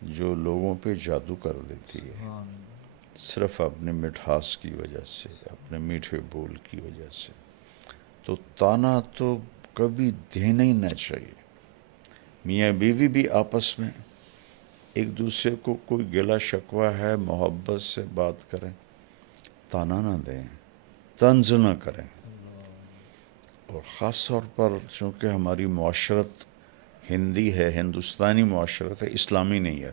جو لوگوں پہ جادو کر دیتی ہے صرف اپنے مٹھاس کی وجہ سے، اپنے میٹھے بول کی وجہ سے. تو تانا تو کبھی دینا ہی نہ چاہیے. میاں بیوی بھی آپس میں ایک دوسرے کو کوئی گلا شکوہ ہے محبت سے بات کریں، تانا نہ دیں، طنز نہ کریں. اور خاص طور پر چونکہ ہماری معاشرت ہندی ہے، ہندوستانی معاشرت ہے، اسلامی نہیں ہے،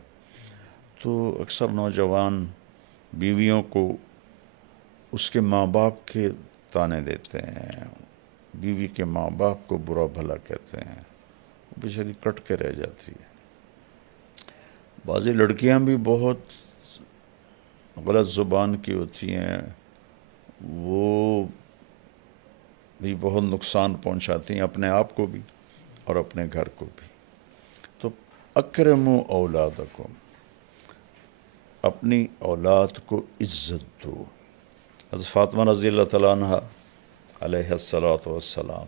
تو اکثر نوجوان بیویوں کو اس کے ماں باپ کے تانے دیتے ہیں، بیوی کے ماں باپ کو برا بھلا کہتے ہیں، بیچاری کٹ کے رہ جاتی ہے. بعضی لڑکیاں بھی بہت غلط زبان کی ہوتی ہیں، وہ بھی بہت نقصان پہنچاتی ہیں اپنے آپ کو بھی اور اپنے گھر کو بھی. تو اکرموا اولادکم، اپنی اولاد کو عزت دو. حضرت فاطمہ رضی اللہ تعالیٰ عنہ علیہ الصلاۃ والسلام،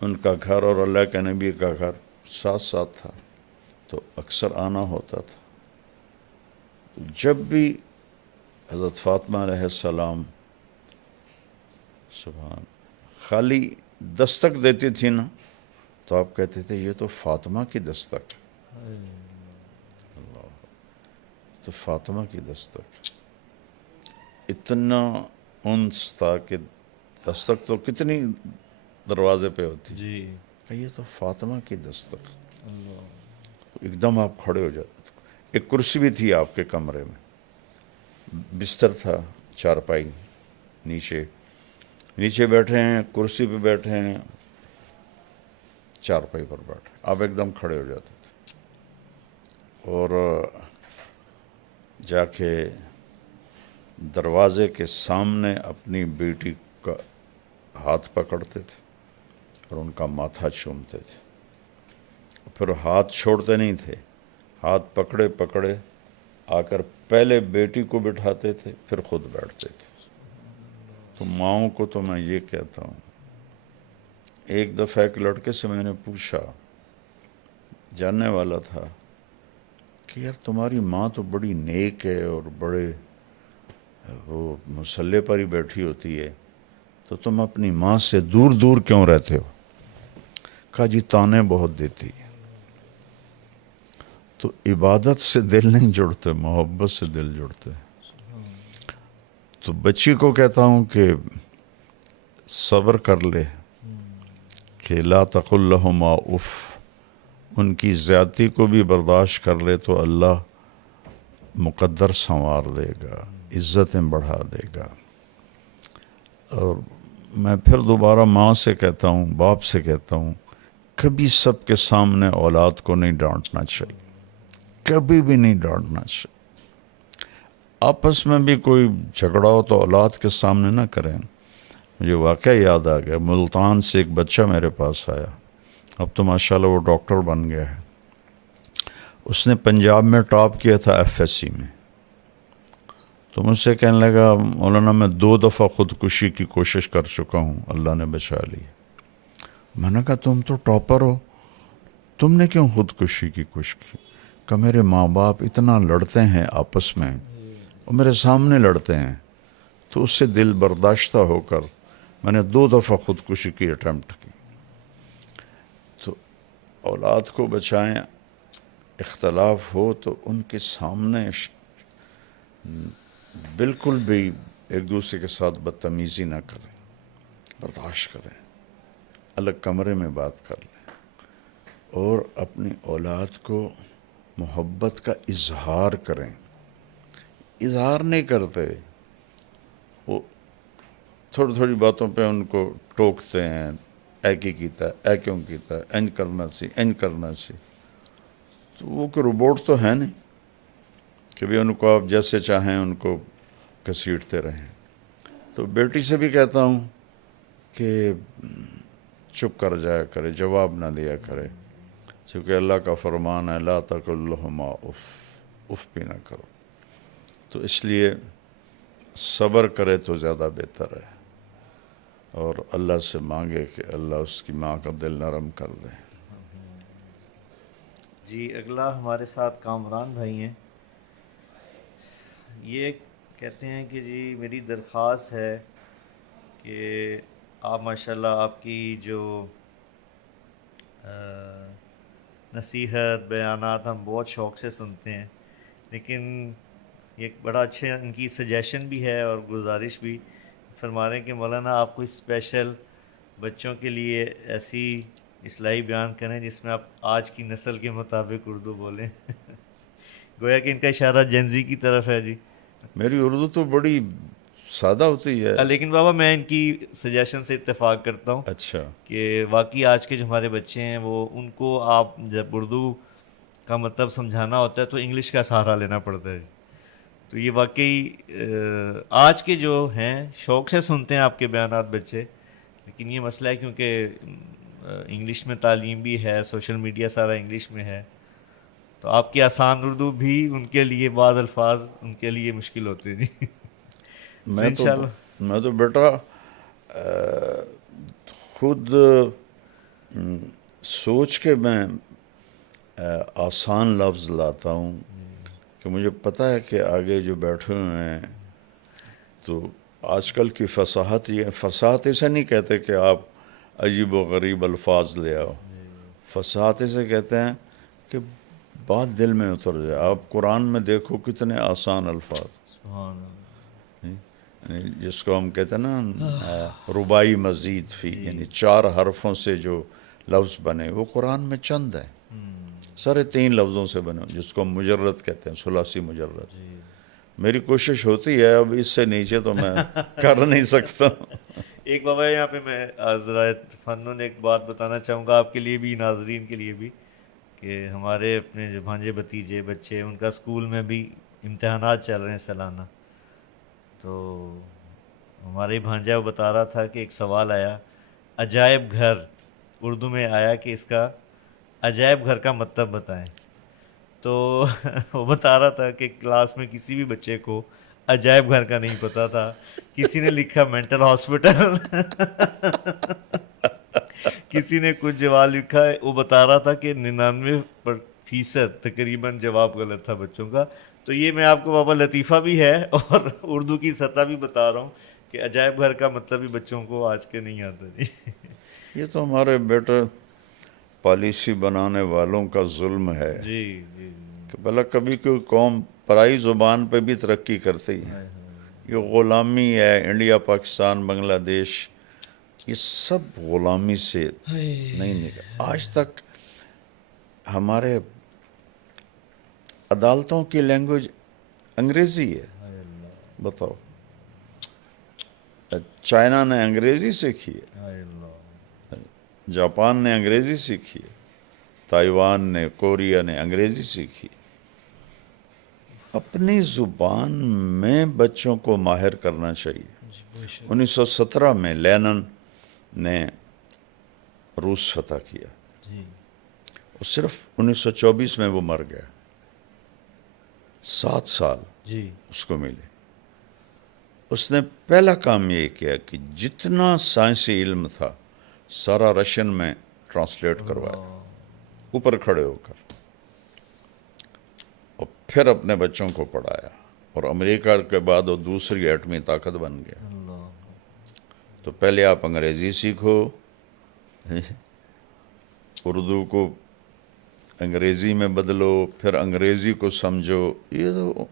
ان کا گھر اور اللہ کے نبی کا گھر ساتھ ساتھ تھا، تو اکثر آنا ہوتا تھا. جب بھی حضرت فاطمہ علیہ السلام سبحان خالی دستک دیتی تھی نا، تو آپ کہتے تھے یہ تو فاطمہ کی دستک، تو فاطمہ کی دستک. اتنا انس تھا کہ دستک تو کتنی دروازے پہ ہوتی، کہ یہ تو فاطمہ کی دستک. ایک دم آپ کھڑے ہو جاتے. ایک کرسی بھی تھی آپ کے کمرے میں، بستر تھا، چارپائی، نیچے بیٹھے ہیں، کرسی پہ بیٹھے ہیں، چارپائی پر بیٹھے، آپ ایک دم کھڑے ہو جاتے تھے اور جا کے دروازے کے سامنے اپنی بیٹی کا ہاتھ پکڑتے تھے اور ان کا ماتھا چومتے تھے. پھر ہاتھ چھوڑتے نہیں تھے، ہاتھ پکڑے پکڑے آ کر پہلے بیٹی کو بٹھاتے تھے، پھر خود بیٹھتے تھے. تو ماؤں کو تو میں یہ کہتا ہوں، ایک دفعہ ایک لڑکے سے میں نے پوچھا، جاننے والا تھا، کہ یار تمہاری ماں تو بڑی نیک ہے اور بڑے وہ مصلے پر ہی بیٹھی ہوتی ہے، تو تم اپنی ماں سے دور دور کیوں رہتے ہو؟ کہا جی تانے بہت دیتی ہے. تو عبادت سے دل نہیں جڑتے، محبت سے دل جڑتے. تو بچی کو کہتا ہوں کہ صبر کر لے، کہ لا تقل لہما اف، ان کی زیادتی کو بھی برداشت کر لے تو اللہ مقدر سنوار دے گا، عزتیں بڑھا دے گا. اور میں پھر دوبارہ ماں سے کہتا ہوں، باپ سے کہتا ہوں، کبھی سب کے سامنے اولاد کو نہیں ڈانٹنا چاہیے، کبھی بھی نہیں ڈانٹنا چاہیے. آپس میں بھی کوئی جھگڑا ہو تو اولاد کے سامنے نہ کریں. مجھے واقعہ یاد آ گیا، ملتان سے ایک بچہ میرے پاس آیا، اب تو ماشاءاللہ وہ ڈاکٹر بن گیا ہے. اس نے پنجاب میں ٹاپ کیا تھا FSC میں. تو مجھ سے کہنے لگا، مولانا میں 2 دفعہ خودکشی کی کوشش کر چکا ہوں، اللہ نے بچا لی. میں نے کہا تم تو ٹاپر ہو، تم نے کیوں خودکشی کی کوشش کی؟ کہ میرے ماں باپ اتنا لڑتے ہیں آپس میں اور میرے سامنے لڑتے ہیں، تو اس سے دل برداشتہ ہو کر میں نے 2 دفعہ خودکشی کی اٹیمپٹ کی. تو اولاد کو بچائیں، اختلاف ہو تو ان کے سامنے بالکل بھی ایک دوسرے کے ساتھ بدتمیزی نہ کریں، برداشت کریں، الگ کمرے میں بات کر لیں. اور اپنی اولاد کو محبت کا اظہار کریں. اظہار نہیں کرتے، وہ تھوڑی تھوڑی باتوں پہ ان کو ٹوکتے ہیں، اے کی کیتا ہے، اے کیوں کیتا ہے، انج کرنا سی، انج کرنا سی. تو وہ کہ روبوٹ تو ہے نہیں کہ بھی ان کو آپ جیسے چاہیں ان کو گھسیٹتے رہیں. تو بیٹی سے بھی کہتا ہوں کہ چپ کر جایا کرے، جواب نہ دیا کرے، کیونکہ اللہ کا فرمان ہے لا تقل لہما اف، اف بھی نہ کرو. تو اس لیے صبر کرے تو زیادہ بہتر ہے، اور اللہ سے مانگے کہ اللہ اس کی ماں کا دل نرم کر دے. جی اگلا ہمارے ساتھ کامران بھائی ہیں. یہ کہتے ہیں کہ جی میری درخواست ہے کہ آپ ماشاءاللہ آپ کی جو نصیحت بیانات ہم بہت شوق سے سنتے ہیں، لیکن یہ بڑا اچھا ان کی سجیشن بھی ہے اور گزارش بھی. فرما رہے ہیں کہ مولانا آپ کوئی اسپیشل بچوں کے لیے ایسی اصلاحی بیان کریں جس میں آپ آج کی نسل کے مطابق اردو بولیں. گویا کہ ان کا اشارہ جنزی کی طرف ہے جی. میری اردو تو بڑی سادہ ہوتی ہے. لیکن بابا میں ان کی سجیشن سے اتفاق کرتا ہوں اچھا. کہ واقعی آج کے جو ہمارے بچے ہیں وہ ان کو آپ جب اردو کا مطلب سمجھانا ہوتا ہے تو انگلش کا سہارا لینا پڑتا ہے. تو یہ واقعی آج کے جو ہیں شوق سے سنتے ہیں آپ کے بیانات بچے، لیکن یہ مسئلہ ہے کیونکہ انگلش میں تعلیم بھی ہے، سوشل میڈیا سارا انگلش میں ہے، تو آپ کی آسان اردو بھی ان کے لیے بعض الفاظ ان کے لیے مشکل ہوتے ہیں. تو انشاءاللہ میں تو بیٹا خود سوچ کے میں آسان لفظ لاتا ہوں کہ مجھے پتہ ہے کہ آگے جو بیٹھے ہوئے ہیں تو آج کل کی فصاحت، یہ فصاحت اسے نہیں کہتے کہ آپ عجیب و غریب الفاظ لے آؤ. فصاحت اسے کہتے ہیں کہ بات دل میں اتر جائے. آپ قرآن میں دیکھو کتنے آسان الفاظ، سبحان اللہ. یعنی جس کو ہم کہتے ہیں نا ربائی مزید فی، یعنی 4 حرفوں سے جو لفظ بنے وہ قرآن میں چند ہیں، سارے 3 لفظوں سے بنے، جس کو ہم مجرد کہتے ہیں، ثلاثی مجرد. میری کوشش ہوتی ہے، اب اس سے نیچے تو میں کر نہیں سکتا. ایک بابا یہاں پہ میں ذرا فنون ایک بات بتانا چاہوں گا آپ کے لیے بھی، ناظرین کے لیے بھی، کہ ہمارے اپنے جو بھانجے بھتیجے بچے ان کا اسکول میں بھی امتحانات چل رہے ہیں سالانہ. تو ہمارے بھانجا وہ بتا رہا تھا کہ ایک سوال آیا، عجائب گھر اردو میں آیا کہ اس کا عجائب گھر کا مطلب بتائیں. تو وہ بتا رہا تھا کہ کلاس میں کسی بھی بچے کو عجائب گھر کا نہیں پتا تھا. کسی نے لکھا مینٹل ہاسپٹل، کسی نے کچھ جواب لکھا ہے. وہ بتا رہا تھا کہ 99% تقریباً جواب غلط تھا بچوں کا. تو یہ میں آپ کو بابا لطیفہ بھی ہے اور اردو کی سطح بھی بتا رہا ہوں کہ عجائب گھر کا مطلب بھی بچوں کو آج کے نہیں آتا. یہ تو ہمارے بیٹے پالیسی بنانے والوں کا ظلم ہے جی جی کہ بھلا کبھی کوئی قوم پرائی زبان پہ بھی ترقی کرتی ہے. یہ غلامی ہے، انڈیا، پاکستان، بنگلہ دیش، یہ سب غلامی سے نہیں نکل. آج تک ہمارے عدالتوں کی لینگویج انگریزی ہے. بتاؤ، چائنا نے انگریزی سیکھی ہے، جاپان نے انگریزی سیکھی ہے، تائیوان نے، کوریا نے انگریزی سیکھی. اپنی زبان میں بچوں کو ماہر کرنا چاہیے. 1917 میں لینن نے روس فتح کیا، اور صرف 1924 میں وہ مر گیا. 7 سال اس کو ملے. اس نے پہلا کام یہ کیا کہ جتنا سائنسی علم تھا سارا رشین میں ٹرانسلیٹ کروایا، اوپر کھڑے ہو کر، اور پھر اپنے بچوں کو پڑھایا. اور امریکہ کے بعد وہ دوسری ایٹمی طاقت بن گیا. تو پہلے آپ انگریزی سیکھو، اردو کو انگریزی میں بدلو، پھر انگریزی کو سمجھو. یہ تو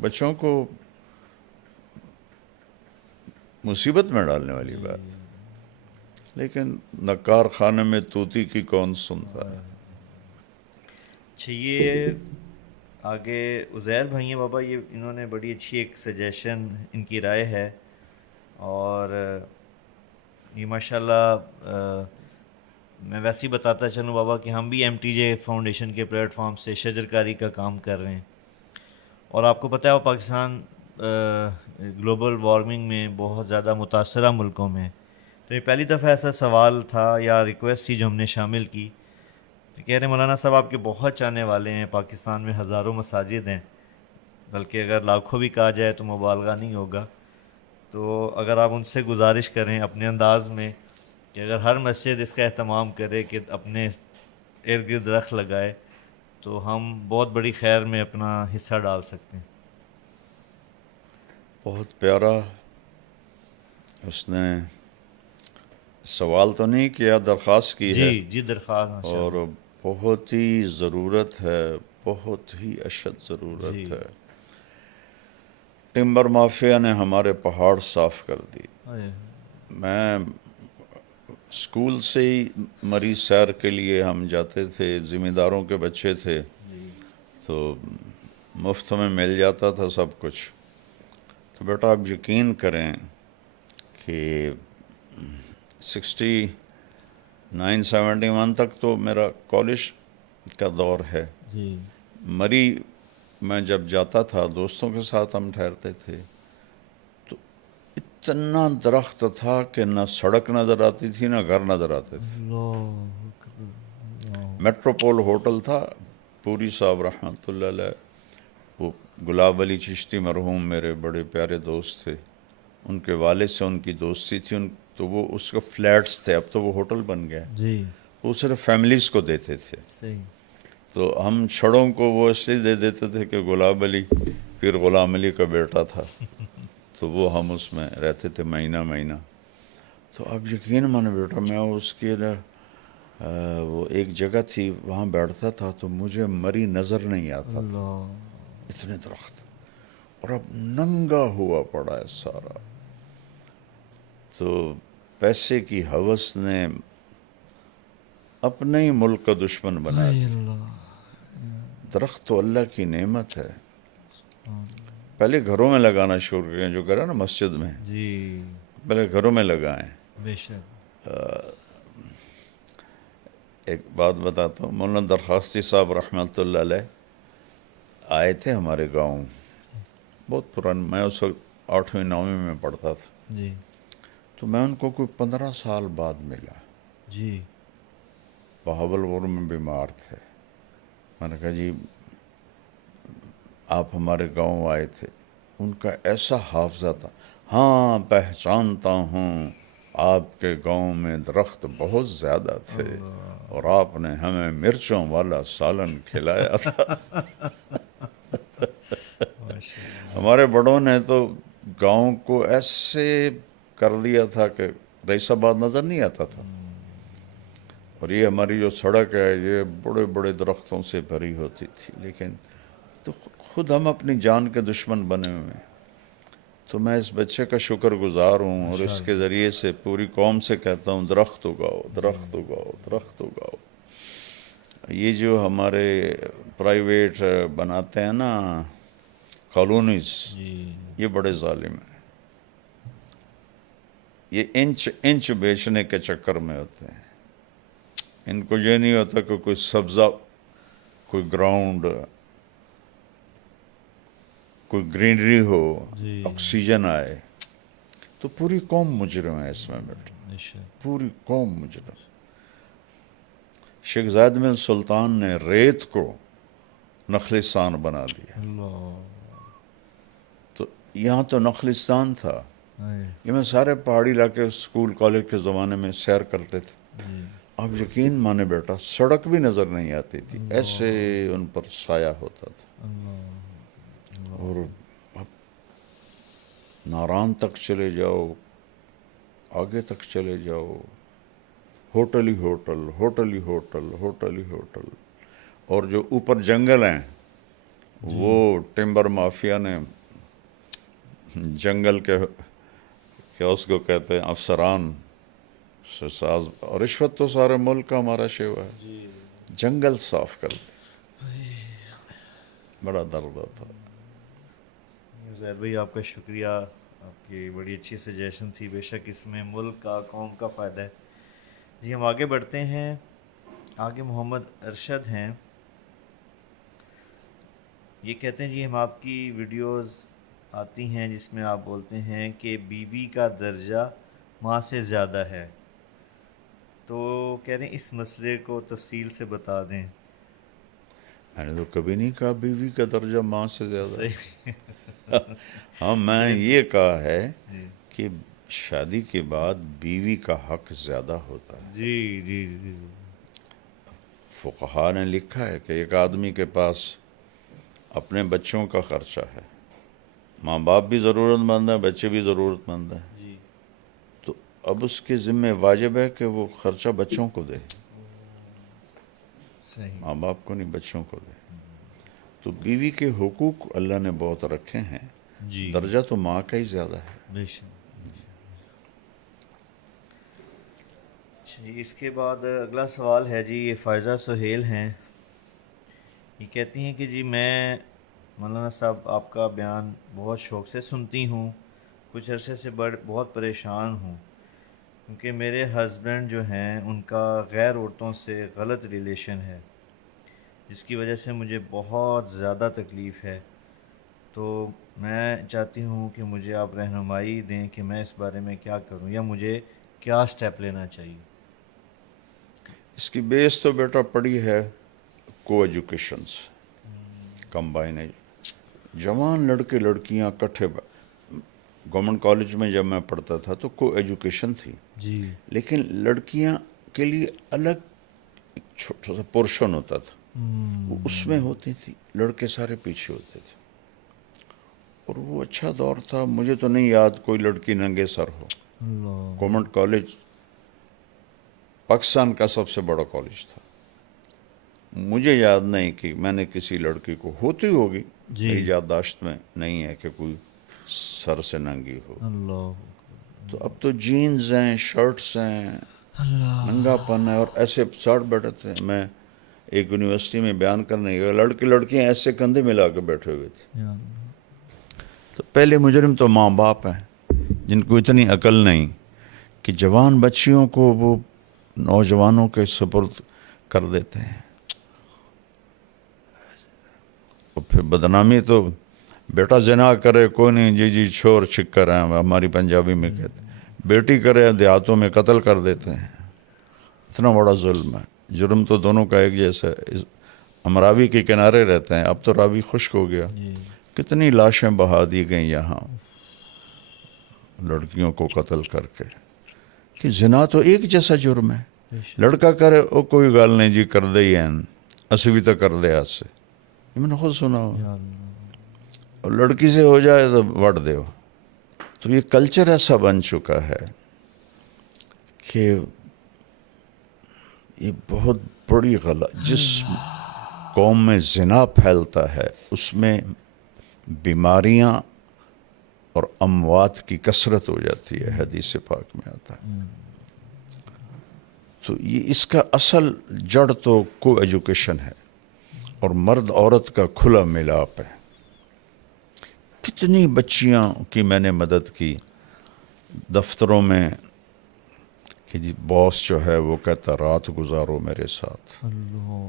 بچوں کو مصیبت میں ڈالنے والی بات. لیکن نکار خانے میں طوطی کی کون سنتا ہے. اچھا، یہ آگے عزیر بھائی ہیں بابا، یہ انہوں نے بڑی اچھی ایک سجیشن ان کی رائے ہے. اور یہ ماشاءاللہ میں ویسے ہی بتاتا چلوں بابا کہ ہم بھی ایم ٹی جے فاؤنڈیشن کے پلیٹ فارم سے شجرکاری کا کام کر رہے ہیں. اور آپ کو پتہ ہے وہ پاکستان گلوبل وارمنگ میں بہت زیادہ متاثرہ ملکوں میں. تو یہ پہلی دفعہ ایسا سوال تھا یا ریکویسٹ تھی جو ہم نے شامل کی. کہہ رہے مولانا صاحب آپ کے بہت چاہنے والے ہیں، پاکستان میں ہزاروں مساجد ہیں، بلکہ اگر لاکھوں بھی کہا جائے تو مبالغہ نہیں ہوگا. تو اگر آپ ان سے گزارش کریں اپنے انداز میں کہ اگر ہر مسجد اس کا اہتمام کرے کہ اپنے ارد گرد درخت لگائے تو ہم بہت بڑی خیر میں اپنا حصہ ڈال سکتے ہیں. بہت پیارا. اس نے سوال تو نہیں کیا، درخواست کی ہے، جی درخواست ماشاء اور اللہ. بہت ہی ضرورت ہے، بہت ہی اشد ضرورت جی ہے. ٹمبر مافیا نے ہمارے پہاڑ صاف کر دی. میں اسکول سے ہی مری سیر کے لیے ہم جاتے تھے، ذمہ داروں کے بچے تھے، تو مفت میں مل جاتا تھا سب کچھ. تو بیٹا آپ یقین کریں کہ 69-71 تک تو میرا کالج کا دور ہے. جی مری میں جب جاتا تھا دوستوں کے ساتھ ہم ٹھہرتے تھے، تو اتنا درخت تھا کہ نہ سڑک نظر آتی تھی نہ گھر نظر آتے تھے. اللہ اکبر، اللہ. میٹروپول ہوٹل تھا، پوری صاحب رحمۃ اللہ علیہ، وہ گلاب علی چشتی مرحوم میرے بڑے پیارے دوست تھے، ان کے والد سے ان کی دوستی تھی. تو وہ اس کے فلیٹس تھے، اب تو وہ ہوٹل بن گئے. جی وہ صرف فیملیز کو دیتے تھے. صحیح. تو ہم چھڑوں کو وہ اس لیے دے دیتے تھے کہ گلاب علی پھر غلام علی کا بیٹا تھا، تو وہ ہم اس میں رہتے تھے مہینہ مہینہ. تو اب یقین مانے بیٹا، میں اس کے وہ ایک جگہ تھی وہاں بیٹھتا تھا تو مجھے مری نظر نہیں آتا تھا، اللہ. اتنے درخت. اور اب ننگا ہوا پڑا ہے سارا. تو پیسے کی ہوس نے اپنے ہی ملک کا دشمن بنا ہائے دی. اللہ. درخت تو اللہ کی نعمت ہے. پہلے گھروں میں لگانا شروع کریں، جو کرا نا مسجد میں، جی پہلے گھروں میں لگائیں. بے شک. ایک بات بتاتا ہوں، مولانا درخواستی صاحب رحمۃ اللہ علیہ آئے تھے ہمارے گاؤں، بہت پرانا، میں اس وقت 8ویں 9ویں میں پڑھتا تھا. جی تو میں ان کو کوئی 15 سال بعد ملا. جی بہاولپور میں بیمار تھے. میں نے کہا جی آپ ہمارے گاؤں آئے تھے. ان کا ایسا حافظہ تھا، ہاں پہچانتا ہوں، آپ کے گاؤں میں درخت بہت زیادہ تھے اور آپ نے ہمیں مرچوں والا سالن کھلایا تھا. ماشاء اللہ. ہمارے بڑوں نے تو گاؤں کو ایسے کر دیا تھا کہ رئیس آباد نظر نہیں آتا تھا. اور یہ ہماری جو سڑک ہے یہ بڑے بڑے درختوں سے بھری ہوتی تھی. لیکن تو خود ہم اپنی جان کے دشمن بنے ہوئے ہیں. تو میں اس بچے کا شکر گزار ہوں، اور اس کے ذریعے سے پوری قوم سے کہتا ہوں درخت اگاؤ، درخت اگاؤ، درخت اگاؤ. یہ جو ہمارے پرائیویٹ بناتے ہیں نا کالونیز، جی یہ بڑے ظالم ہیں. یہ انچ بیچنے کے چکر میں ہوتے ہیں. ان کو یہ نہیں ہوتا کہ کوئی سبزہ، کوئی گراؤنڈ، کوئی گرینری ہو، جی آکسیجن آئے. تو پوری قوم مجرم ہے اس میں بیٹا، بے شک. پوری قوم مجرم. شیخ زاید بن سلطان نے ریت کو نخلستان بنا دیا. اللہ. تو یہاں تو نخلستان تھا. ہائے. یہ میں سارے پہاڑی علاقے اسکول کالج کے زمانے میں سیر کرتے تھے. جی آپ یقین مانے بیٹا، سڑک بھی نظر نہیں آتی تھی، ایسے ان پر سایہ ہوتا تھا. اللہ. اور اب ناران تک چلے جاؤ، آگے تک چلے جاؤ، ہوٹل ہی ہوٹل، ہوٹل ہی ہوٹل، ہوٹل ہی ہوٹل. اور جو اوپر جنگل ہیں وہ ٹمبر مافیا نے جنگل کے کیا اس کو کہتے ہیں افسران سے ساز، اور رشوت تو سارے ملک کا ہمارا شیوا ہے. جی جنگل صاف کر دے، بڑا درد ہوتا. زید بھائی آپ کا شکریہ، آپ کی بڑی اچھی سجیشن تھی. بے شک اس میں ملک کا، قوم کا فائدہ ہے. جی ہم آگے بڑھتے ہیں. آگے محمد ارشد ہیں، یہ کہتے ہیں جی ہم آپ کی ویڈیوز آتی ہیں جس میں آپ بولتے ہیں کہ بیوی کا درجہ ماں سے زیادہ ہے، تو کہہ رہے ہیں اس مسئلے کو تفصیل سے بتا دیں. میں نے تو کبھی نہیں کہا بیوی کا درجہ ماں سے زیادہ. صحیح. ہاں میں یہ کہا ہے جی کہ شادی کے بعد بیوی کا حق زیادہ ہوتا ہے. جی جی جی فقہا نے لکھا ہے کہ ایک آدمی کے پاس اپنے بچوں کا خرچہ ہے، ماں باپ بھی ضرورت مند ہیں، بچے بھی ضرورت مند ہیں، جی تو اب اس کے ذمہ واجب ہے کہ وہ خرچہ بچوں کو دے، صحیح ماں باپ کو نہیں، بچوں کو دے۔ تو بیوی کے حقوق اللہ نے بہت رکھے ہیں، جی درجہ تو ماں کا ہی زیادہ ہے۔ بے شک۔ جی اس کے بعد اگلا سوال ہے جی، یہ فائزہ سہیل ہیں، یہ کہتی ہیں کہ جی میں مولانا صاحب آپ کا بیان بہت شوق سے سنتی ہوں، کچھ عرصے سے بہت پریشان ہوں کیونکہ میرے ہسبینڈ جو ہیں ان کا غیر عورتوں سے غلط ریلیشن ہے، جس کی وجہ سے مجھے بہت زیادہ تکلیف ہے، تو میں چاہتی ہوں کہ مجھے آپ رہنمائی دیں کہ میں اس بارے میں کیا کروں یا مجھے کیا سٹیپ لینا چاہیے۔ اس کی بیس تو بیٹا پڑی ہے کو ایجوکیشن سے، کمبائن جوان لڑکے لڑکیاں کٹھے گورنمنٹ کالج میں جب میں پڑھتا تھا تو کو ایجوکیشن تھی، جی لیکن لڑکیاں کے لیے الگ ایک چھوٹا سا پورشن ہوتا تھا، وہ اس میں ہوتی تھی، لڑکے سارے پیچھے ہوتے تھے، اور وہ اچھا دور تھا۔ مجھے تو نہیں یاد کوئی لڑکی ننگے سر ہو۔ اللہ گورنمنٹ کالج پاکستان کا سب سے بڑا کالج تھا، مجھے یاد نہیں کہ میں نے کسی لڑکی کو، ہوتی ہوگی جی میری یادداشت میں نہیں ہے کہ کوئی سر سے ننگی ہو۔ اللہ تو اب تو جینز ہیں، شرٹس ہیں، اللہ ننگا پن ہے، اور ایسے ساٹھ بیٹھے تھے۔ میں ایک یونیورسٹی میں بیان کرنے گیا، لڑکے لڑکیاں ایسے کندھے ملا کے بیٹھے ہوئے تھے۔ یا اللہ۔ تو پہلے مجرم تو ماں باپ ہیں جن کو اتنی عقل نہیں کہ جوان بچیوں کو وہ نوجوانوں کے سپرد کر دیتے ہیں، اور پھر بدنامی تو بیٹا زنا کرے کوئی نہیں، جی جی چھوڑ چھکر ہیں ہماری پنجابی میں کہتے ہیں، بیٹی کرے دیہاتوں میں قتل کر دیتے ہیں۔ اتنا بڑا ظلم ہے، جرم تو دونوں کا ایک جیسا ہے۔ ہم راوی کے کنارے رہتے ہیں، اب تو راوی خشک ہو گیا، جی کتنی لاشیں بہا دی گئیں یہاں لڑکیوں کو قتل کر کے، کہ زنا تو ایک جیسا جرم ہے۔ بے شک۔ لڑکا کرے او کوئی گل نہیں جی، کر دے ہی ہیں، اسی بھی تو کر دے آج سے، یہ میں نے خود سنا ہو۔ یا اللہ۔ اور لڑکی سے ہو جائے تو وٹ دیو۔ تو یہ کلچر ایسا بن چکا ہے کہ یہ بہت بڑی غلط، جس قوم میں زنا پھیلتا ہے اس میں بیماریاں اور اموات کی کثرت ہو جاتی ہے، حدیث پاک میں آتا ہے۔ تو یہ اس کا اصل جڑ تو کو ایجوکیشن ہے، اور مرد عورت کا کھلا ملاپ ہے۔ کتنی بچیاں کی میں نے مدد کی دفتروں میں کہ جی باس جو ہے وہ کہتا رات گزارو میرے ساتھ۔ اللہ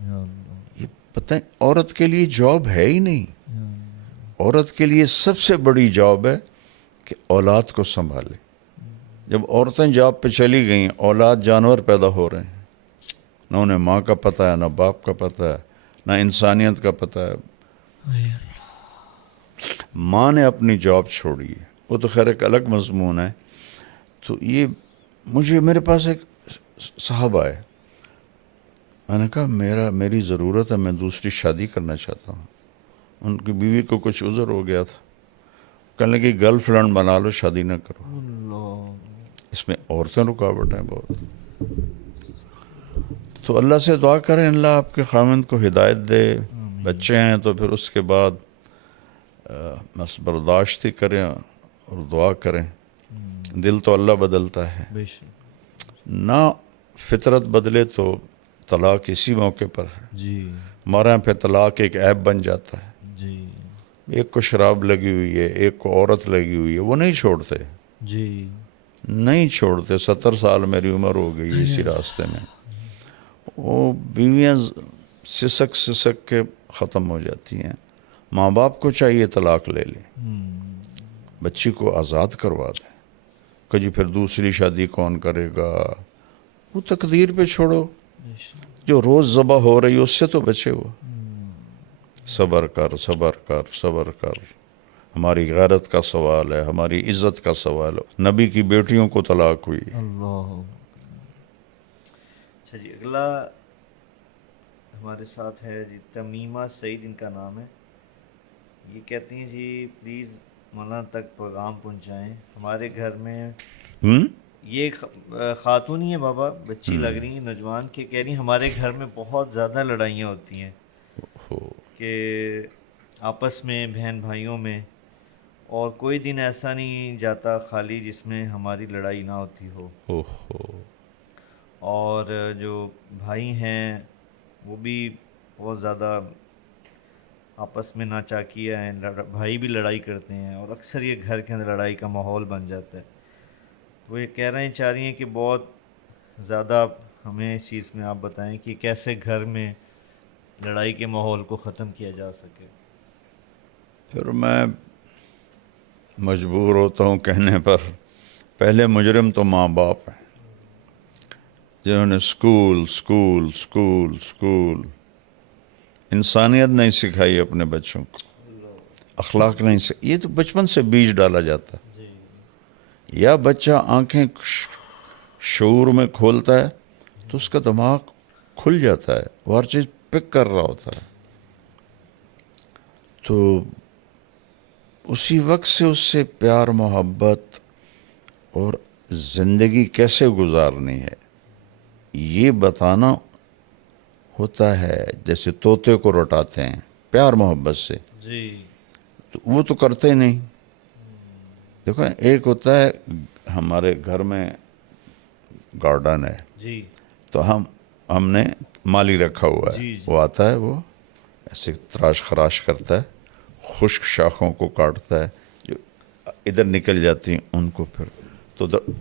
یا اللہ یہ پتہ ہے عورت کے لیے جاب ہے ہی نہیں، یا اللہ۔ عورت کے لیے سب سے بڑی جاب ہے کہ اولاد کو سنبھالے۔ جب عورتیں جاب پہ چلی گئیں، اولاد جانور پیدا ہو رہے ہیں، نہ انہیں ماں کا پتہ ہے، نہ باپ کا پتہ ہے، نہ انسانیت کا پتہ ہے۔ یا ماں نے اپنی جاب چھوڑی ہے، وہ تو خیر ایک الگ مضمون ہے۔ تو یہ میرے پاس ایک صاحب آئے، میں نے کہا میری ضرورت ہے، میں دوسری شادی کرنا چاہتا ہوں۔ ان کی بیوی کو کچھ عذر ہو گیا تھا، کہنے لگی گرل فرینڈ بنا لو، شادی نہ کرو۔ اللہ اس میں عورتیں رکاوٹ ہیں بہت۔ تو اللہ سے دعا کریں اللہ آپ کے خاوند کو ہدایت دے، بچے ہیں تو پھر اس کے بعد بس برداشت کریں اور دعا کریں۔ دل تو اللہ بدلتا ہے، بے شک۔ نہ فطرت بدلے تو طلاق اسی موقع پر ہے۔ جی ہمارے یہاں پہ طلاق ایک عیب بن جاتا ہے، جی ایک کو شراب لگی ہوئی ہے، ایک کو عورت لگی ہوئی ہے، وہ نہیں چھوڑتے، جی نہیں چھوڑتے۔ 70 سال میری عمر ہو گئی ہے اسی راستے میں، وہ بیویاں سسک سسک کے ختم ہو جاتی ہیں۔ ماں باپ کو چاہیے طلاق لے لیں، بچی کو آزاد کروا دیں، کہ جی پھر دوسری شادی کون کرے گا، وہ تقدیر پہ چھوڑو، بے شک۔ جو روز ذبح ہو رہی ہے اس سے تو بچے ہو۔ صبر کر صبر کر صبر کر، ہماری غیرت کا سوال ہے، ہماری عزت کا سوال ہے۔ نبی کی بیٹیوں کو طلاق ہوئی۔ اللہ۔ اچھا جی اگلا ہمارے ساتھ ہے جی تمیمہ سعید ان کا نام ہے. یہ کہتے ہیں جی پلیز مولانا تک پیغام پہنچائیں ہمارے گھر میں. یہ خاتون ہی ہے بابا, بچی لگ رہی ہیں, نوجوان, کہ کہہ رہی ہیں ہمارے گھر میں بہت زیادہ لڑائیاں ہوتی ہیں کہ آپس میں بہن بھائیوں میں, اور کوئی دن ایسا نہیں جاتا خالی جس میں ہماری لڑائی نہ ہوتی ہو. اور جو بھائی ہیں وہ بھی بہت زیادہ آپس میں ناچاکیہ ہیں, بھائی بھی لڑائی کرتے ہیں اور اکثر یہ گھر کے اندر لڑائی کا ماحول بن جاتا ہے. وہ یہ کہہ رہے ہیں, چاہ رہی ہیں کہ بہت زیادہ ہمیں اس چیز میں آپ بتائیں کہ کیسے گھر میں لڑائی کے ماحول کو ختم کیا جا سکے. پھر میں مجبور ہوتا ہوں کہنے پر, پہلے مجرم تو ماں باپ ہیں جنہوں نے اسکول انسانیت نہیں سکھائی اپنے بچوں کو, اخلاق نہیں یہ تو بچپن سے بیج ڈالا جاتا. یا بچہ آنکھیں شعور میں کھولتا ہے تو اس کا دماغ کھل جاتا ہے, وہ ہر چیز پک کر رہا ہوتا ہے, تو اسی وقت سے اس سے پیار محبت اور زندگی کیسے گزارنی ہے یہ بتانا ہوتا ہے. جیسے طوطے کو رٹاتے ہیں پیار محبت سے, تو وہ تو کرتے نہیں. دیکھو ایک ہوتا ہے ہمارے گھر میں گارڈن ہے, تو ہم نے مالی رکھا ہوا ہے, وہ آتا ہے, وہ ایسے تراش خراش کرتا ہے, خشک شاخوں کو کاٹتا ہے, جو ادھر نکل جاتی ہیں ان کو پھر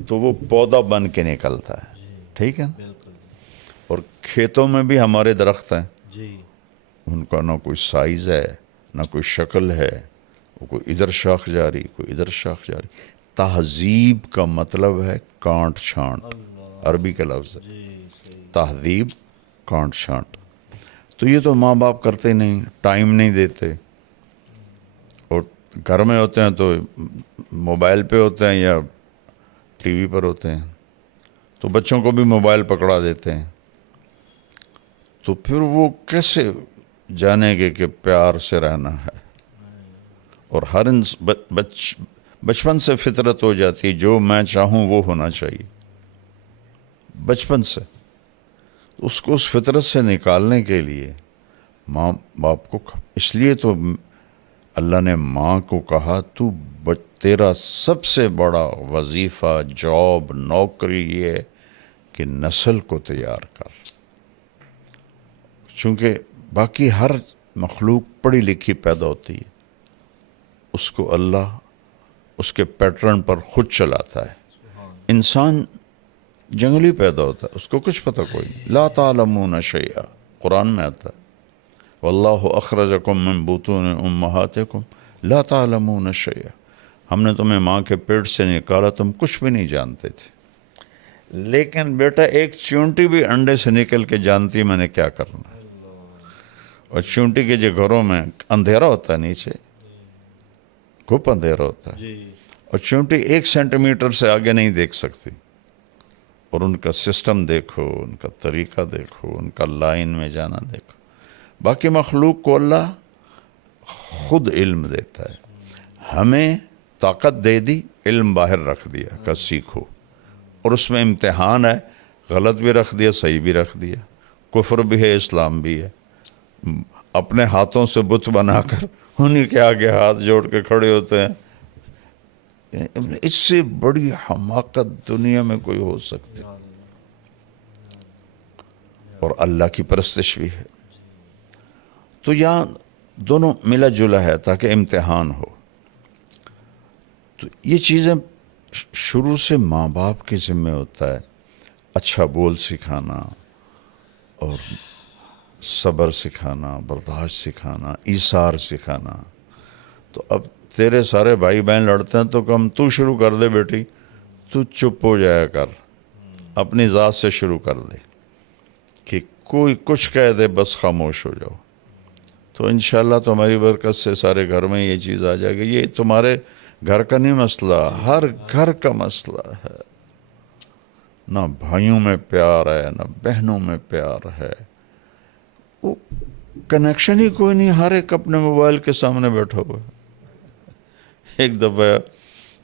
تو وہ پودا بن کے نکلتا ہے. ٹھیک ہے نا. اور کھیتوں میں بھی ہمارے درخت ہیں, ان کا نہ کوئی سائز ہے نہ کوئی شکل ہے, وہ کوئی ادھر شاخ جاری کوئی ادھر شاخ جاری. تہذیب کا مطلب ہے کانٹ چھانٹ, عربی کا لفظ ہے تہذیب, کانٹ چھانٹ. تو یہ تو ماں باپ کرتے نہیں, ٹائم نہیں دیتے, اور گھر میں ہوتے ہیں تو موبائل پہ ہوتے ہیں یا ٹی وی پر ہوتے ہیں, تو بچوں کو بھی موبائل پکڑا دیتے ہیں. تو پھر وہ کیسے جانیں گے کہ پیار سے رہنا ہے. اور ہر بچپن سے فطرت ہو جاتی ہے, جو میں چاہوں وہ ہونا چاہیے بچپن سے. اس کو اس فطرت سے نکالنے کے لیے ماں باپ کو, اس لیے تو اللہ نے ماں کو کہا تو تیرا سب سے بڑا وظیفہ, جاب, نوکری یہ ہے کہ نسل کو تیار کر. چونکہ باقی ہر مخلوق پڑھی لکھی پیدا ہوتی ہے, اس کو اللہ اس کے پیٹرن پر خود چلاتا ہے. انسان جنگلی پیدا ہوتا ہے, اس کو کچھ پتہ کوئی نہیں. لا تعلمون شیئا قرآن میں آتا ہے, واللہ اخرجکم من بطون امہاتکم لا تعلمون شیئا, ہم نے تمہیں ماں کے پیٹ سے نکالا, تم کچھ بھی نہیں جانتے تھے. لیکن بیٹا ایک چونٹی بھی انڈے سے نکل کے جانتی میں نے کیا کرنا ہے. اور چونٹی کے جو گھروں میں اندھیرا ہوتا ہے, نیچے گھپ اندھیرا ہوتا ہے, اور چونٹی 1 سینٹی میٹر سے آگے نہیں دیکھ سکتی. اور ان کا سسٹم دیکھو, ان کا طریقہ دیکھو, ان کا لائن میں جانا دیکھو. باقی مخلوق کو اللہ خود علم دیتا ہے. ہمیں طاقت دے دی, علم باہر رکھ دیا کہ سیکھو, اور اس میں امتحان ہے, غلط بھی رکھ دیا صحیح بھی رکھ دیا, کفر بھی ہے اسلام بھی ہے. اپنے ہاتھوں سے بت بنا کر انہی کے آگے ہاتھ جوڑ کے کھڑے ہوتے ہیں. اس سے بڑی حماقت دنیا میں کوئی ہو سکتی, اور اللہ کی پرستش بھی ہے. تو یہاں دونوں ملا جلا ہے تاکہ امتحان ہو. تو یہ چیزیں شروع سے ماں باپ کے ذمہ ہوتا ہے, اچھا بول سکھانا اور صبر سکھانا, برداشت سکھانا, ایثار سکھانا. تو اب تیرے سارے بھائی بہن لڑتے ہیں تو کم تو شروع کر دے بیٹی, تو چپ ہو جایا کر, اپنی ذات سے شروع کر دے کہ کوئی کچھ کہہ دے بس خاموش ہو جاؤ. تو انشاءاللہ تمہاری برکت سے سارے گھر میں یہ چیز آ جائے گی. یہ تمہارے گھر کا نہیں مسئلہ, ہر گھر کا مسئلہ ہے. نہ بھائیوں میں پیار ہے, نہ بہنوں میں پیار ہے, وہ کنیکشن ہی کوئی نہیں, ہر ایک اپنے موبائل کے سامنے بیٹھا ہوا ہے. ایک دفعہ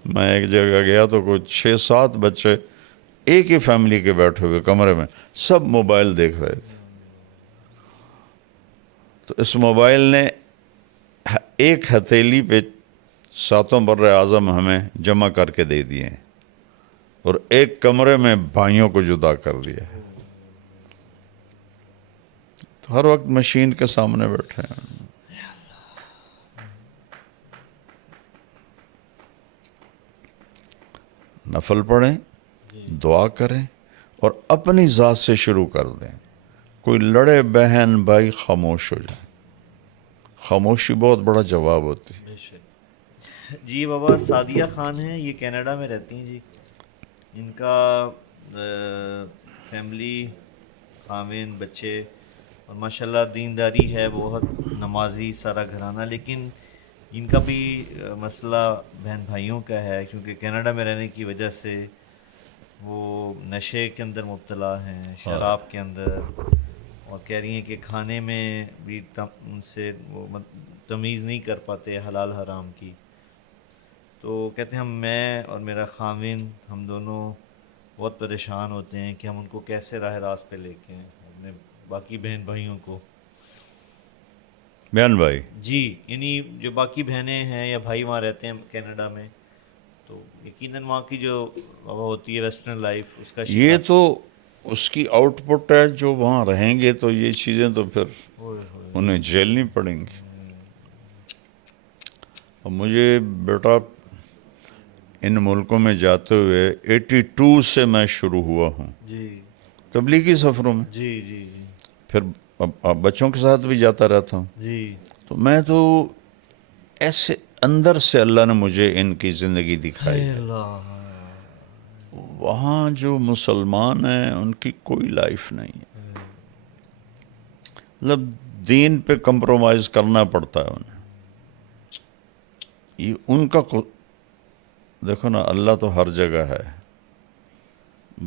میں ایک جگہ گیا تو کوئی 6-7 بچے ایک ہی فیملی کے بیٹھے ہوئے کمرے میں, سب موبائل دیکھ رہے تھے. تو اس موبائل نے ایک ہتھیلی پہ 7 بر اعظم ہمیں جمع کر کے دے دیے ہیں, اور ایک کمرے میں بھائیوں کو جدا کر دیا ہے. تو ہر وقت مشین کے سامنے بیٹھے ہیں. نفل پڑھیں, دعا کریں, اور اپنی ذات سے شروع کر دیں. کوئی لڑے بہن بھائی خاموش ہو جائیں. خاموشی بہت بڑا جواب ہوتی ہے. جی بابا سعدیہ خان ہیں, یہ کینیڈا میں رہتی ہیں جی. ان کا فیملی, خاوند, بچے, اور ماشاءاللہ دینداری ہے, بہت نمازی سارا گھرانہ. لیکن ان کا بھی مسئلہ بہن بھائیوں کا ہے, کیونکہ کینیڈا میں رہنے کی وجہ سے وہ نشے کے اندر مبتلا ہیں, شراب کے اندر, اور کہہ رہی ہیں کہ کھانے میں بھی ان سے وہ تمیز نہیں کر پاتے حلال حرام کی. تو کہتے ہیں میں اور میرا خاوند ہم دونوں بہت پریشان ہوتے ہیں کہ ہم ان کو کیسے راہ راست پہ لے کے آئیں, اپنے باقی بہن بھائیوں کو. بیان بھائی, جی یعنی جو باقی بہنیں ہیں یا بھائی وہاں رہتے ہیں کینیڈا میں, تو یقیناً وہاں کی جو ہوتی ہے ویسٹرن لائف, اس کا یہ تو اس کی آؤٹ پٹ ہے. جو وہاں رہیں گے تو یہ چیزیں تو پھر انہیں جھیلنی پڑیں گی. اور مجھے بیٹا ان ملکوں میں جاتے ہوئے 82 سے میں شروع ہوا ہوں جی تبلیغی سفروں میں. جی جی جی پھر اب بچوں کے ساتھ بھی جاتا رہتا ہوں. جی تو میں تو ایسے اندر سے اللہ نے مجھے ان کی زندگی دکھائی ہے. وہاں جو مسلمان ہیں ان کی کوئی لائف نہیں ہے. مطلب دین پہ کمپرومائز کرنا پڑتا ہے انہیں. یہ ان کا دیکھو نا, اللہ تو ہر جگہ ہے,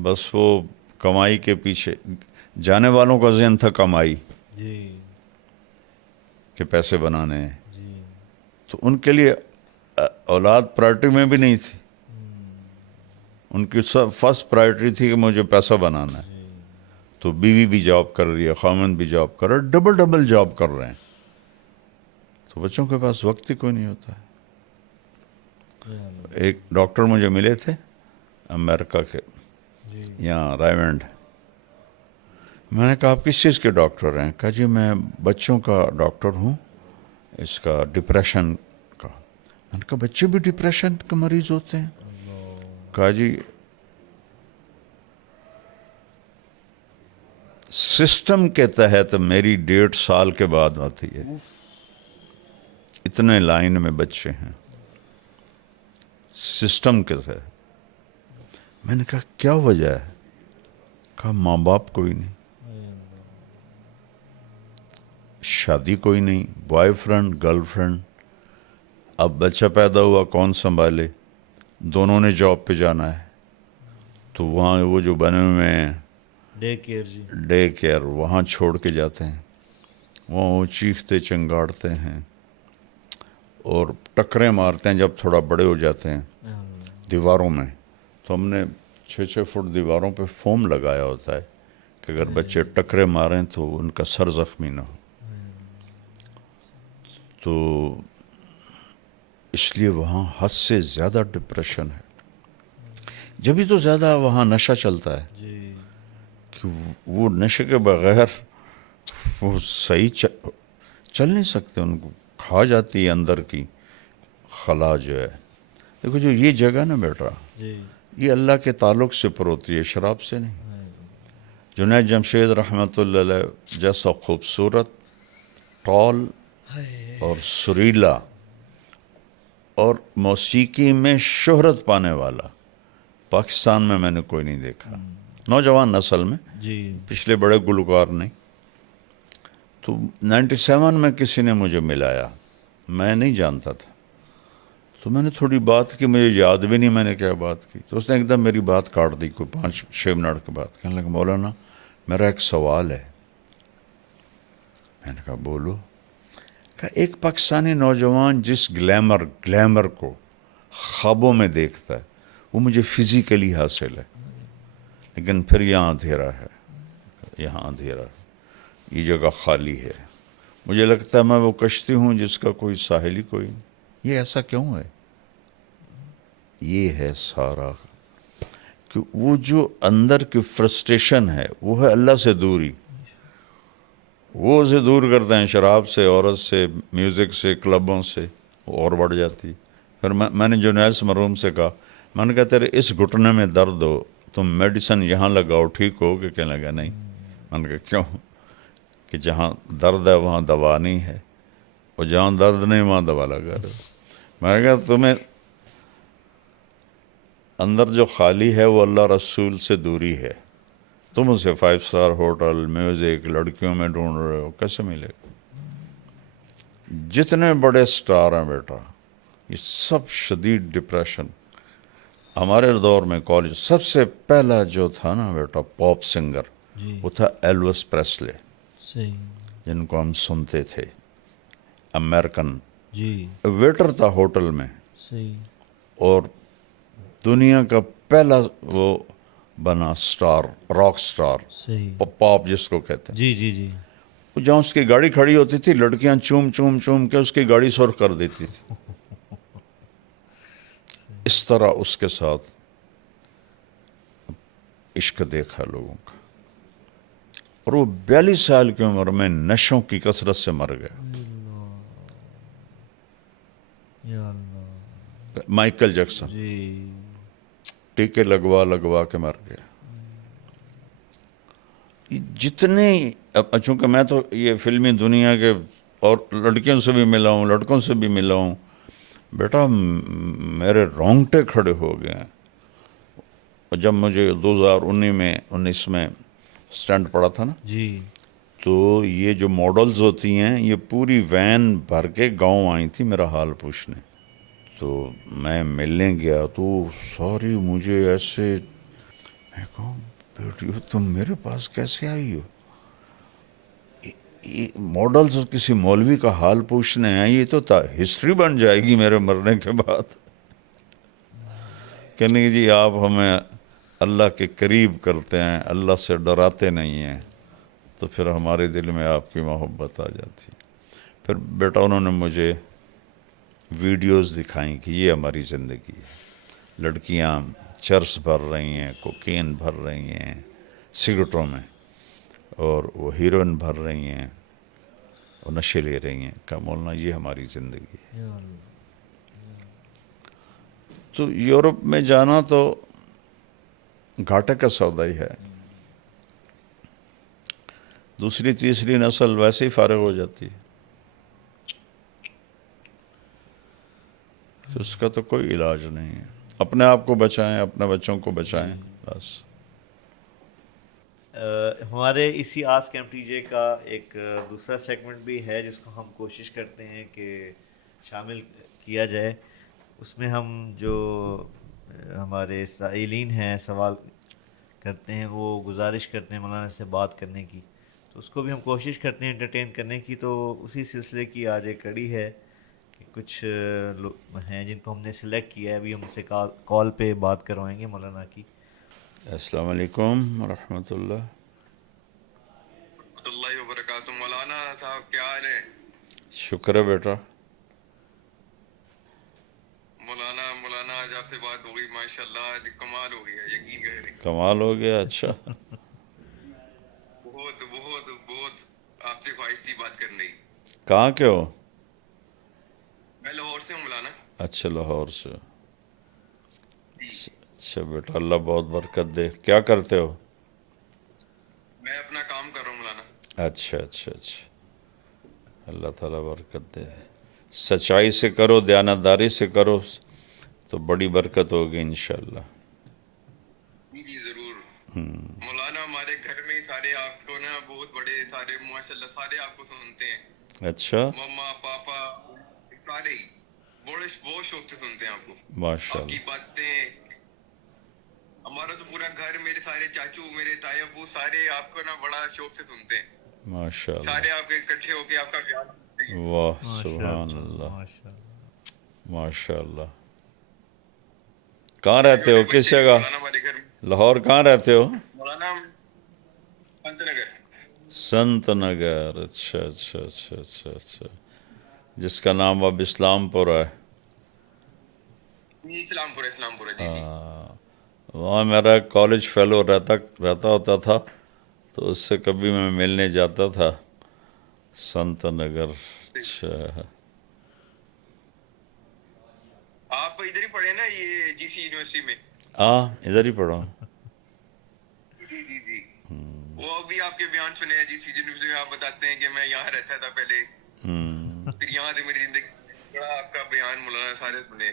بس وہ کمائی کے پیچھے. جانے والوں کا ذہن تھا کمائی, جی کہ پیسے بنانے ہیں, جی تو ان کے لیے اولاد پرائرٹی میں بھی نہیں تھی. ان کی فرسٹ پرائرٹی تھی کہ مجھے پیسہ بنانا ہے. تو بیوی بھی جاب کر رہی ہے, خاوند بھی جاب کر رہا ہے, ڈبل جاب کر رہے ہیں. تو بچوں کے پاس وقت ہی کوئی نہیں ہوتا ہے. ایک ڈاکٹر مجھے ملے تھے امریکہ کے, یہاں رائمنڈ. میں نے کہا آپ کس چیز کے ڈاکٹر ہیں؟ کہا جی میں بچوں کا ڈاکٹر ہوں, اس کا ڈپریشن کا. میں نے کہا بچے بھی ڈپریشن کے مریض ہوتے ہیں؟ کہا جی سسٹم کے تحت میری 1.5 سال کے بعد آتی ہے, اتنے لائن میں بچے ہیں سسٹم کے تحت. میں نے کہا کیا وجہ ہے؟ کہا ماں باپ کوئی نہیں, شادی کوئی نہیں, بوائے فرینڈ گرل فرینڈ. اب بچہ پیدا ہوا کون سنبھالے؟ دونوں نے جاب پہ جانا ہے, تو وہاں وہ جو بنے ہوئے ہیں ڈے کیئر وہاں چھوڑ کے جاتے ہیں. وہاں وہ چیختے چنگاڑتے ہیں اور ٹکریں مارتے ہیں جب تھوڑا بڑے ہو جاتے ہیں دیواروں میں. تو ہم نے 6 فٹ دیواروں پہ فوم لگایا ہوتا ہے کہ اگر بچے ٹکرے ماریں تو ان کا سر زخمی نہ ہو. تو اس لیے وہاں حد سے زیادہ ڈپریشن ہے. جبھی تو زیادہ وہاں نشہ چلتا ہے کہ وہ نشے کے بغیر وہ صحیح چل نہیں سکتے. ان کو کھا جاتی ہے اندر کی خلا جو ہے. دیکھو جو یہ جگہ نا بیٹا, یہ اللہ کے تعلق سے پر ہوتی ہے, شراب سے نہیں. جنید جمشید رحمۃ اللہ علیہ جیسا خوبصورت, ٹال اور سریلا اور موسیقی میں شہرت پانے والا پاکستان میں نے کوئی نہیں دیکھا. نوجوان نسل میں پچھلے بڑے گلوکار نہیں. تو 97 میں کسی نے مجھے ملایا, میں نہیں جانتا تھا. تو میں نے تھوڑی بات کی, مجھے یاد بھی نہیں میں نے کیا بات کی. تو اس نے ایک دم میری بات کاٹ دی, کوئی 5-6 منٹ کے بعد. کہنے لگا مولانا میرا ایک سوال ہے. میں نے کہا بولو. کہا ایک پاکستانی نوجوان جس گلیمر کو خوابوں میں دیکھتا ہے وہ مجھے فزیکلی حاصل ہے، لیکن پھر یہاں اندھیرا ہے، یہاں اندھیرا ہے، یہ جگہ خالی ہے. مجھے لگتا ہے میں وہ کشتی ہوں جس کا کوئی ساحل ہی کوئی نہیں. یہ ایسا کیوں ہے؟ یہ ہے سارا کہ وہ جو اندر کی فرسٹریشن ہے وہ ہے اللہ سے دوری. وہ اسے دور کرتے ہیں شراب سے، عورت سے، میوزک سے، کلبوں سے، وہ اور بڑھ جاتی. پھر میں نے جنید مرحوم سے کہا، میں نے کہا تیرے اس گھٹنے میں درد ہو تم میڈیسن یہاں لگاؤ ٹھیک ہو کہ کہنے لگا نہیں. میں نے کہا کیوں؟ کہ جہاں درد ہے وہاں دوا نہیں ہے، اور جہاں درد نہیں وہاں دوا لگا رہے. میں نے کہا تمہیں اندر جو خالی ہے وہ اللہ رسول سے دوری ہے. تم اسے 5 اسٹار ہوٹل، میوزک، لڑکیوں میں ڈھونڈ رہے ہو، کیسے ملے گا؟ جتنے بڑے سٹار ہیں بیٹا یہ سب شدید ڈپریشن. ہمارے دور میں کالج سب سے پہلا جو تھا نا بیٹا پاپ سنگر جی وہ تھا ایلوس پریسلے، صحیح. جن کو ہم سنتے تھے. امریکن جی ویٹر تھا ہوٹل میں، صحیح. اور دنیا کا پہلا وہ بنا سٹار، راک سٹار، صحیح. پاپ جس کو کہتے ہیں. جی جی جی. جہاں اس کی گاڑی کھڑی ہوتی تھی لڑکیاں چوم چوم چوم کے اس کی گاڑی سرخ کر دیتی تھی. اس طرح اس کے ساتھ عشق دیکھا لوگوں کا، اور وہ 42 سال کی عمر میں نشوں کی کثرت سے مر گیا. یا اللہ. مائیکل جیکسن جی ٹیکے لگوا کے مر گیا. جتنے چونکہ میں تو یہ فلمی دنیا کے اور لڑکیوں سے بھی ملا ہوں، لڑکوں سے بھی ملا ہوں بیٹا، میرے رونگٹے کھڑے ہو گئے ہیں. اور جب مجھے 2019 میں سٹنٹ پڑا تھا نا، جی تو یہ جو ماڈلز ہوتی ہیں یہ پوری وین بھر کے گاؤں آئی تھی میرا حال پوچھنے. تو میں ملنے گیا تو ساری مجھے ایسے، میں کہوں بیٹی تم میرے پاس کیسے آئی ہو؟ یہ ماڈلز اور کسی مولوی کا حال پوچھنے ہیں، یہ تو ہسٹری بن جائے گی میرے مرنے کے بعد. کہنے کی جی آپ ہمیں اللہ کے قریب کرتے ہیں، اللہ سے ڈراتے نہیں ہیں، تو پھر ہمارے دل میں آپ کی محبت آ جاتی. پھر بیٹا انہوں نے مجھے ویڈیوز دکھائیں کہ یہ ہماری زندگی ہے. لڑکیاں چرس بھر رہی ہیں، کوکین بھر رہی ہیں سگریٹوں میں، اور وہ ہیروئن بھر رہی ہیں اور نشے لے رہی ہیں. کہا مولانا یہ ہماری زندگی ہے. یا اللہ. تو یورپ میں جانا تو گھاٹے کا سودا ہی ہے. دوسری تیسری نسل ویسے ہی فارغ ہو جاتی ہے، تو اس کا تو کوئی علاج نہیں ہے. اپنے آپ کو بچائیں، اپنے بچوں کو بچائیں بس. ہمارے اسی آس کیمپ ٹی جے کا ایک دوسرا سیگمنٹ بھی ہے جس کو ہم کوشش کرتے ہیں کہ شامل کیا جائے. اس میں ہم جو ہمارے سائلین ہیں سوال کرتے ہیں وہ گزارش کرتے ہیں مولانا سے بات کرنے کی، تو اس کو بھی ہم کوشش کرتے ہیں انٹرٹین کرنے کی. تو اسی سلسلے کی آج ایک کڑی ہے کہ کچھ لوگ ہیں جن کو ہم نے سلیکٹ کیا ہے، ابھی ہم سے کال پہ بات کروائیں گے مولانا کی. السلام علیکم ورحمۃ اللہ. اللہ وبرکاتہ. مولانا صاحب کیا حال ہے؟ شکر ہے بیٹا. مولانا آج آپ سے بات ہو گئی، ماشاءاللہ آج کمال ہو گیا، یقین کریں. کمال ہو گیا. اچھا بہت بہت بہت آپ سے خواہش تھی بات کرنے کی. کہاں کے ہو؟ میں لاہور سے ہوں مولانا. اچھا لاہور سے. جی اچھا بیٹا اللہ بہت برکت دے. کیا کرتے ہو؟ میں اپنا کام کر رہا ہوں مولانا. اچھا اچھا اچھا. اللہ تعالیٰ برکت دے. سچائی سے کرو، دیانتداری سے کرو تو بڑی برکت ہوگی انشاءاللہ. جی جی ضرور. مولانا ہمارے گھر میں سارے آپ کو نا بہت بڑے سارے ماشاءاللہ سارے آپ کو سنتے ہیں. اچھا مما پاپا سارے ہی بہت شوق سے سنتے ہیں آپ کو، آپ کی ماشاءاللہ. باتیں. ہمارا تو پورا گھر، میرے سارے چاچو، میرے تایا ابو سارے آپ کو نا بڑا شوق سے سنتے ہیں. ماشاء اللہ سارے آپ کے اکٹھے ہو کے آپ کا بیان سنتے ہیں۔ واہ سبحان اللہ ماشاء اللہ ماشاء اللہ کہاں رہتے ہو چھوٹے کس بچے بھی جگہ مولانا ہمارے گھر میں، لاہور کہاں رہتے ہو مولانا پنت نگر سنت نگر اچھا اچھا اچھا اچھا اچھا جس کا نام اب اسلام پورہ ہے جی اسلام پورہ جی جی وہاں میرا کالج فیلو رہتا ہوتا تھا تو اس سے کبھی میں ملنے جاتا تھا سنت نگر اچھا آپ ادھر ہی پڑھے نا یہ جی سی یونیورسٹی میں ہاں ادھر ہی پڑھا ہوں جی جی جی وہ ابھی آپ کے بیان سنے ہیں جی سی یونیورسٹی میں آپ بتاتے ہیں کہ میں یہاں رہتا تھا پہلے پھر یہاں سے میری زندگی بڑا آپ کا بیان مولانا سارے سنے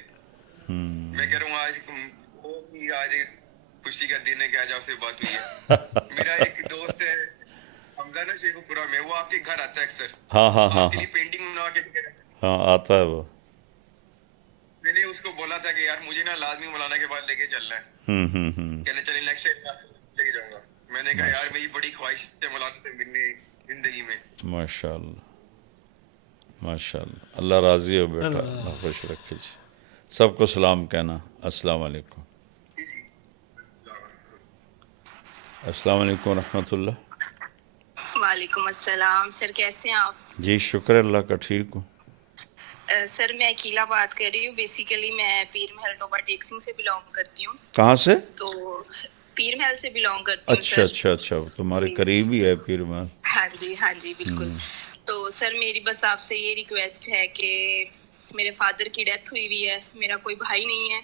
میں کہہ رہا ہوں آج خوشی کا دن ہے کہ آج آپ سے بات ہوئی ہے میرا ایک دوست ہے حمزہ نا شیخ پورہ میں وہ آپ کے گھر آتا ہے اکثر ہاں ہاں ہاں آپ کے ہاں لیے پینٹنگ بنا کے ہاں آتا ہے وہ میں نے اس کو بولا تھا کہ یار مجھے نا لازمی مولانا کے بعد لے کے چلنا ہے کہنے چلے نیکسٹ ٹائم لے کے جاؤں گا میں نے کہا یار میری بڑی خواہش ہے مولانا سے ملنے زندگی میں ماشاء اللہ ماشاء اللہ اللہ راضی ہو بیٹا اللہ خوش رکھے جی سب کو سلام کہنا السلام علیکم السلام علیکم ورحمۃ اللہ وعلیکم السلام سر، کیسے ہیں آپ؟ جی شکر اللہ کا ٹھیک ہوں سر میں اکیلا بات کر رہی ہوں، بیسیکلی میں پیر محل ٹوبا ٹیک سنگھ سے بلانگ کرتی ہوں، کہاں سے تو پیر محل سے بلانگ کرتی ہوں اچھا سر۔ اچھا اچھا تمہارے جی قریب ہی ہے پیر محل ہاں جی بالکل۔ تو سر میری بس آپ سے یہ ریکویسٹ ہے کہ میرے فادر کی ڈیتھ ہوئی ہوئی ہے، میرا کوئی بھائی نہیں ہے،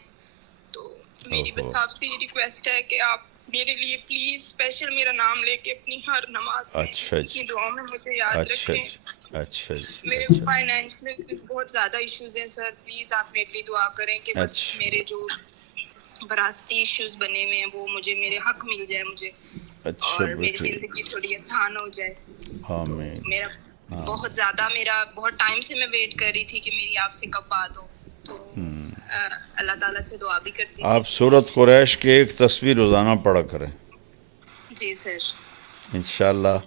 تو میری بس آپ سے یہ ریکویسٹ ہے کہ آپ میرے لیے پلیز اسپیشل میرا نام لے کے اپنی ہر نماز میں اچھا اپنی دعاؤں میں مجھے یاد اچھا رکھیں۔ جی اچھا جی میرے اچھا فائنینشلی بہت زیادہ ایشوز ہیں سر، پلیز آپ میرے لیے دعا کریں کہ بس اچھا میرے جو وراثتی ایشوز بنے ہوئے ہیں وہ مجھے میرے حق مل جائے مجھے، اچھا اور میری بیٹے زندگی تھوڑی آسان ہو جائے۔ تو آمین میرا بہت ٹائم سے میں ویٹ کر رہی تھی کہ میری آپ سے کب بات ہو، تو اللہ تعالیٰ سے دعا بھی کرتی آپ تھی۔ سورت قریش کی ایک تصویر روزانہ پڑھا کریں جی سر، انشاءاللہ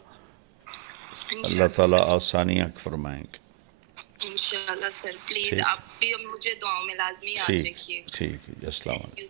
اللہ انشاءاللہ تعالیٰ سر، آسانیاں فرمائیں گے انشاءاللہ سر، پلیز ٹھیک آپ بھی مجھے دعاؤں میں لازمی یاد ٹھیک رکھیے۔ ٹھیک ہے جی السلام علیکم تھینک یو